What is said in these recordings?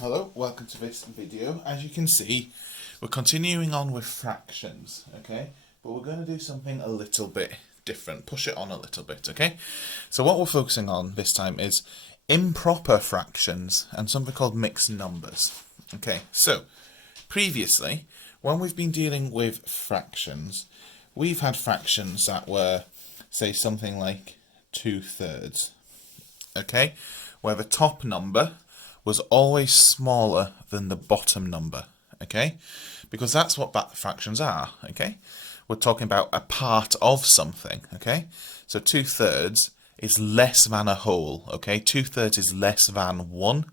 Hello, welcome to this video. As you can see, we're continuing on with fractions, okay? But we're going to do something a little bit different, push it on a little bit, okay? So what we're focusing on this time is improper fractions and something called mixed numbers. Okay, so previously, when we've been dealing with fractions, we've had fractions that were, say, something like 2/3, okay? Where the top number was always smaller than the bottom number, okay? Because that's what fractions are, okay? We're talking about a part of something, okay? So 2/3 is less than a whole, okay? 2/3 is less than 1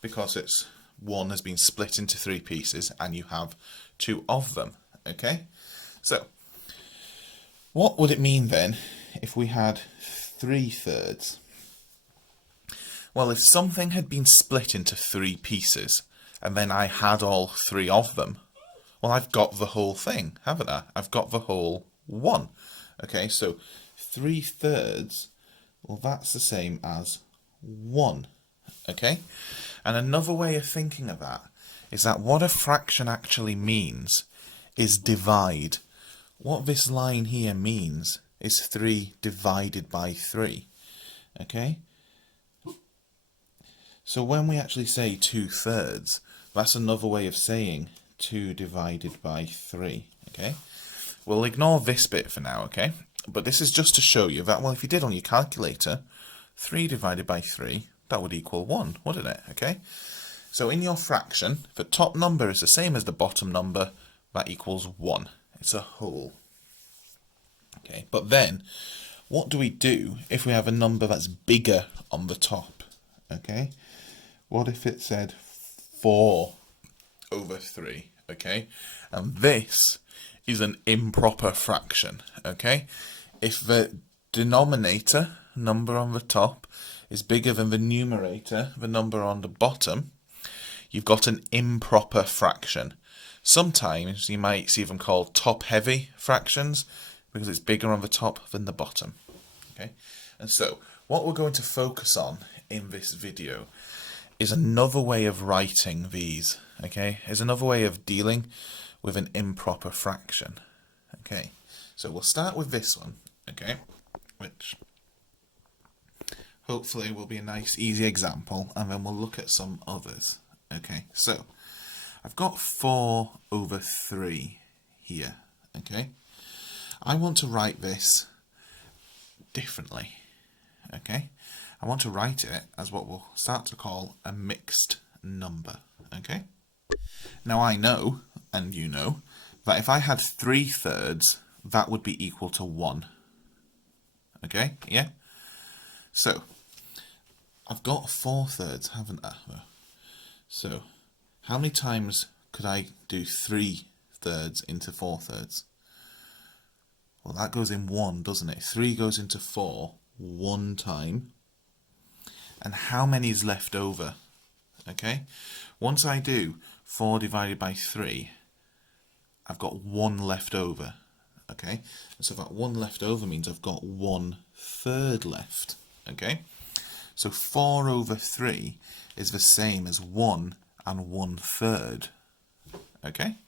because it's 1 has been split into 3 pieces and you have 2 of them, okay? So what would it mean then if we had 3/3? Well, if something had been split into 3 pieces, and then I had all 3 of them, well, I've got the whole thing, haven't I? I've got the whole 1. Okay, so 3/3, well, that's the same as 1. Okay? And another way of thinking of that is that what a fraction actually means is divide. What this line here means is 3 divided by 3. Okay? So when we actually say 2/3, that's another way of saying 2 divided by 3, okay? We'll ignore this bit for now, okay? But this is just to show you that, well, if you did on your calculator, 3 divided by 3, that would equal 1, wouldn't it, okay? So in your fraction, if the top number is the same as the bottom number, that equals 1. It's a whole. Okay, but then, what do we do if we have a number that's bigger on the top, okay? What if it said 4/3, okay? And this is an improper fraction, okay? If the denominator, number on the top, is bigger than the numerator, the number on the bottom, you've got an improper fraction. Sometimes you might see them called top-heavy fractions because it's bigger on the top than the bottom, okay? And so, what we're going to focus on in this video is another way of writing these, okay? Is another way of dealing with an improper fraction, okay? So we'll start with this one, okay? Which hopefully will be a nice, easy example, and then we'll look at some others, okay? So I've got 4/3 here, okay? I want to write this differently, okay? I want to write it as what we'll start to call a mixed number, okay? Now I know, and you know, that if I had 3/3, that would be equal to 1. Okay, yeah? So, I've got 4/3, haven't I? So, how many times could I do 3/3 into 4/3? Well, that goes in 1, doesn't it? 3 goes into 4 1 time. And how many is left over? Okay, once I do 4 divided by 3, I've got 1 left over. Okay, so that 1 left over means I've got 1/3 left. Okay, so 4/3 is the same as 1 and 1/3. Okay,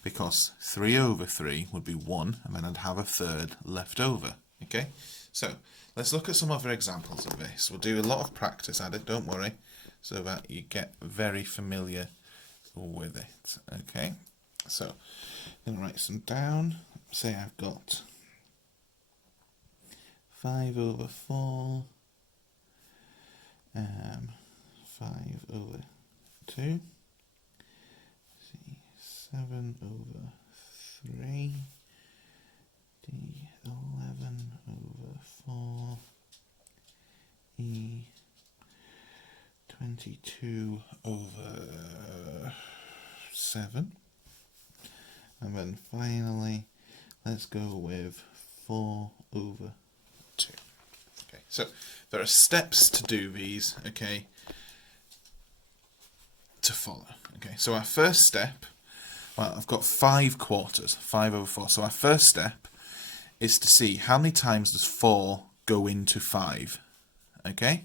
because 3/3 would be 1, and then I'd have a third left over. Okay, so let's look at some other examples of this. We'll do a lot of practice at it, don't worry, so that you get very familiar with it. Okay, so I'm going to write some down. Say I've got 5/4, 5/2, 7/3, D11/4, E22/7, and then finally let's go with 4/2. Okay, so there are steps to do these, okay, to follow. Okay, so our first step, well, I've got 5/4, 5/4. So our first step is to see how many times does 4 go into 5. Okay,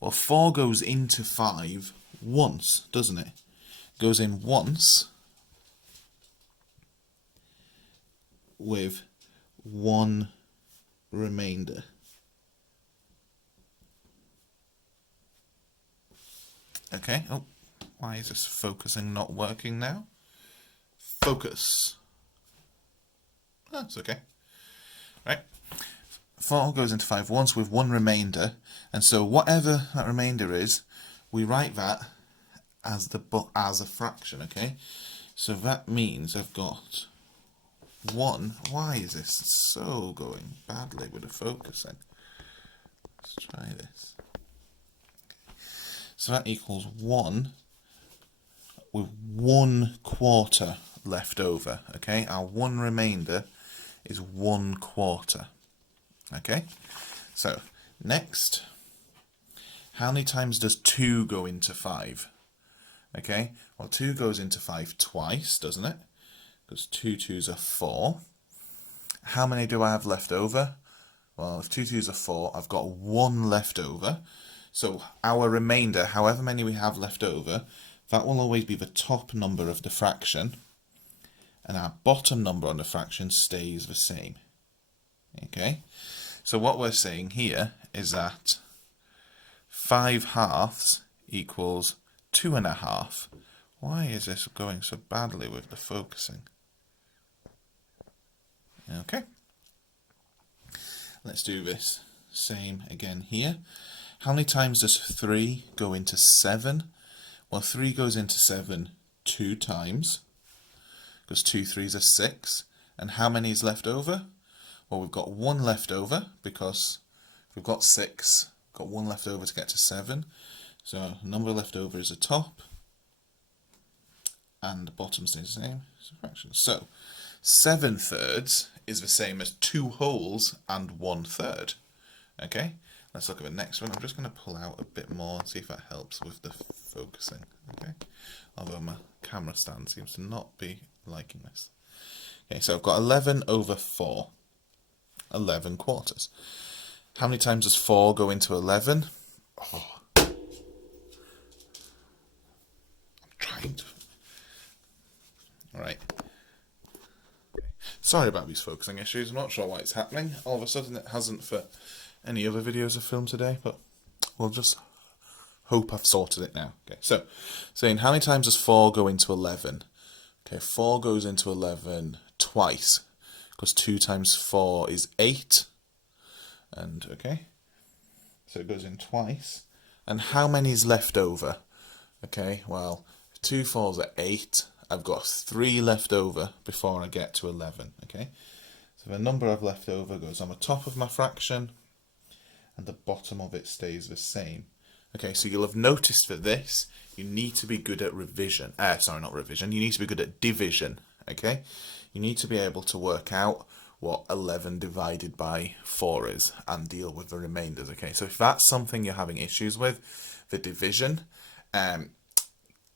well, 4 goes into 5 once, doesn't it? Goes in once with one remainder. Okay, oh, why is this focusing not working now? Focus. That's okay. Right. 4 goes into 5 once with one remainder, and so whatever that remainder is, we write that as a fraction, okay? So that means I've got 1. Why is this so going badly with the focusing? Let's try this. So that equals 1 with 1/4 left over, okay? Our one remainder is 1/4, okay? So, next, how many times does 2 go into 5? Okay, well 2 goes into 5 twice, doesn't it? Because 2 2s are 4. How many do I have left over? Well, if 2 2s are 4, I've got 1 left over. So our remainder, however many we have left over, that will always be the top number of the fraction, and our bottom number on the fraction stays the same. Okay, so what we're saying here is that 5/2 equals 2.5. Why is this going so badly with the focusing? Okay, let's do this same again here. How many times does 3 go into 7? Well, 3 goes into 7 2 times, because 2 3s are 6. And how many is left over? Well, we've got 1 left over, because if we've got 6, we've got 1 left over to get to 7. So number left over is the top, and the bottom stays the same. It's a fraction. So 7/3 is the same as 2 wholes and 1/3. Okay, let's look at the next one. I'm just going to pull out a bit more and see if that helps with the focusing. Okay, although my camera stand seems to not be liking this. Okay, so I've got 11/4. 11/4. How many times does 4 go into 11? Oh, I'm trying to. Alright. Sorry about these focusing issues. I'm not sure why it's happening. All of a sudden it hasn't for any other videos I've filmed today, but we'll just hope I've sorted it now. Okay, so saying how many times does 4 go into 11? Okay, 4 goes into 11 twice, because 2 times 4 is 8. And okay, so it goes in twice. And how many is left over? Okay, well, 2 4s are 8. I've got 3 left over before I get to 11. Okay, so the number I've left over goes on the top of my fraction, and the bottom of it stays the same. Okay, so you'll have noticed for this, you need to be good at revision. Sorry, not revision. You need to be good at division. Okay, you need to be able to work out what 11 divided by 4 is and deal with the remainders. Okay, so if that's something you're having issues with, the division,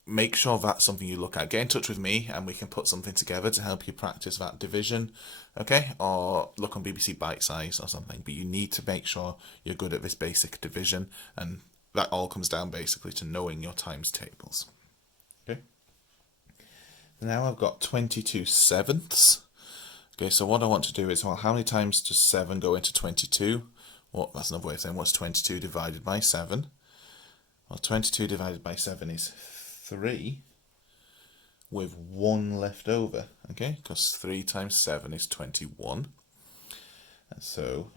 make sure that's something you look at. Get in touch with me and we can put something together to help you practice that division, okay? Or look on BBC Bite Size or something. But you need to make sure you're good at this basic division, and that all comes down basically to knowing your times tables. Okay. Now I've got 22/7. Okay, so what I want to do is, well, how many times does 7 go into 22? Well, that's another way of saying what's 22 divided by 7? Well, 22 divided by 7 is 3 with 1 left over, okay? Because 3 times 7 is 21. And so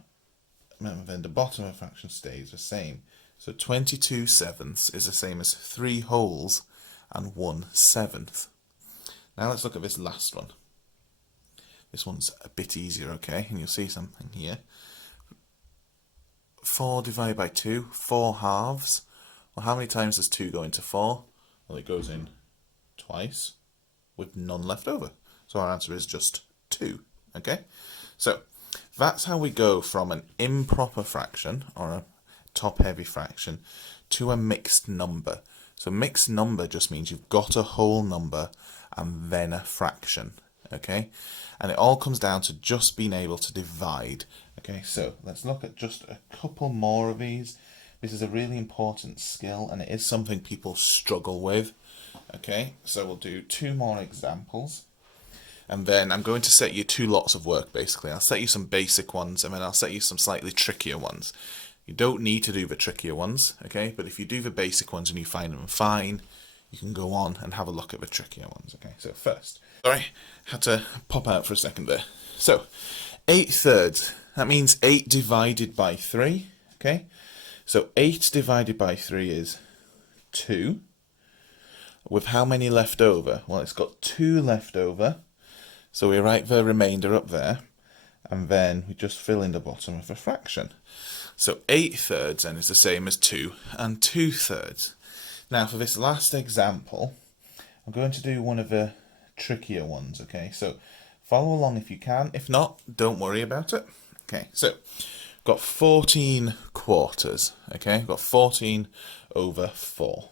then the bottom of the fraction stays the same. So 22/7 is the same as 3 wholes and 1/7. Now let's look at this last one. This one's a bit easier, okay? And you'll see something here. 4 divided by 2, 4/2. Well, how many times does 2 go into 4? Well, it goes in twice with none left over. So our answer is just 2, okay? So that's how we go from an improper fraction, or a top-heavy fraction, to a mixed number. So mixed number just means you've got a whole number and then a fraction, okay? And it all comes down to just being able to divide. Okay, so let's look at just a couple more of these. This is a really important skill, and it is something people struggle with. Okay, so we'll do 2 more examples. And then I'm going to set you 2 lots of work, basically. I'll set you some basic ones, and then I'll set you some slightly trickier ones. You don't need to do the trickier ones, okay? But if you do the basic ones and you find them fine, you can go on and have a look at the trickier ones, okay? So first, sorry, had to pop out for a second there. So, 8/3, that means 8 divided by 3, okay? So 8 divided by 3 is 2. With how many left over? Well, it's got 2 left over. So we write the remainder up there, and then we just fill in the bottom of a fraction. So 8/3 then is the same as 2 and 2/3. Now for this last example, I'm going to do one of the trickier ones, okay? So follow along if you can. If not, don't worry about it. Okay, so got 14 quarters, okay? Got 14 over 4.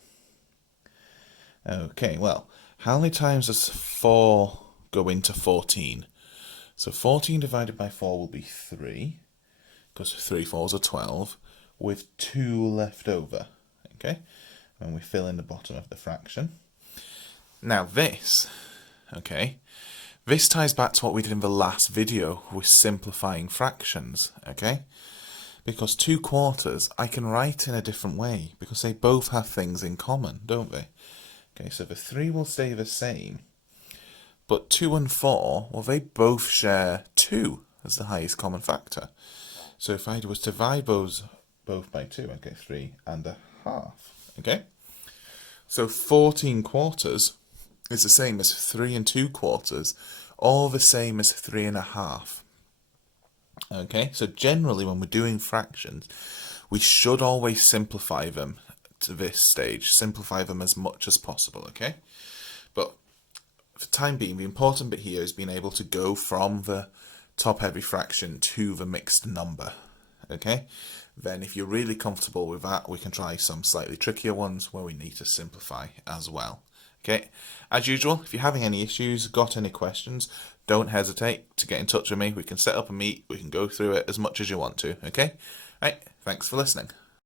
Okay, well, how many times does 4 go into 14? So 14 divided by 4 will be 3, because 3 4s are 12, with 2 left over, okay? And we fill in the bottom of the fraction. Now this, okay, this ties back to what we did in the last video with simplifying fractions, okay? Because 2 quarters I can write in a different way, because they both have things in common, don't they? Okay, so the 3 will stay the same, but 2 and 4, well, they both share 2 as the highest common factor. So if I was to divide those both by 2, I get 3.5, okay? So 14 quarters is the same as 3 and 2 quarters, or the same as 3.5. Okay, so generally when we're doing fractions, we should always simplify them to this stage, simplify them as much as possible, okay? But for the time being, the important bit here is being able to go from the top-heavy fraction to the mixed number, okay? Then if you're really comfortable with that, we can try some slightly trickier ones where we need to simplify as well, okay? As usual, if you're having any issues, got any questions, don't hesitate to get in touch with me. We can set up a meet, we can go through it as much as you want to, okay? Right, thanks for listening.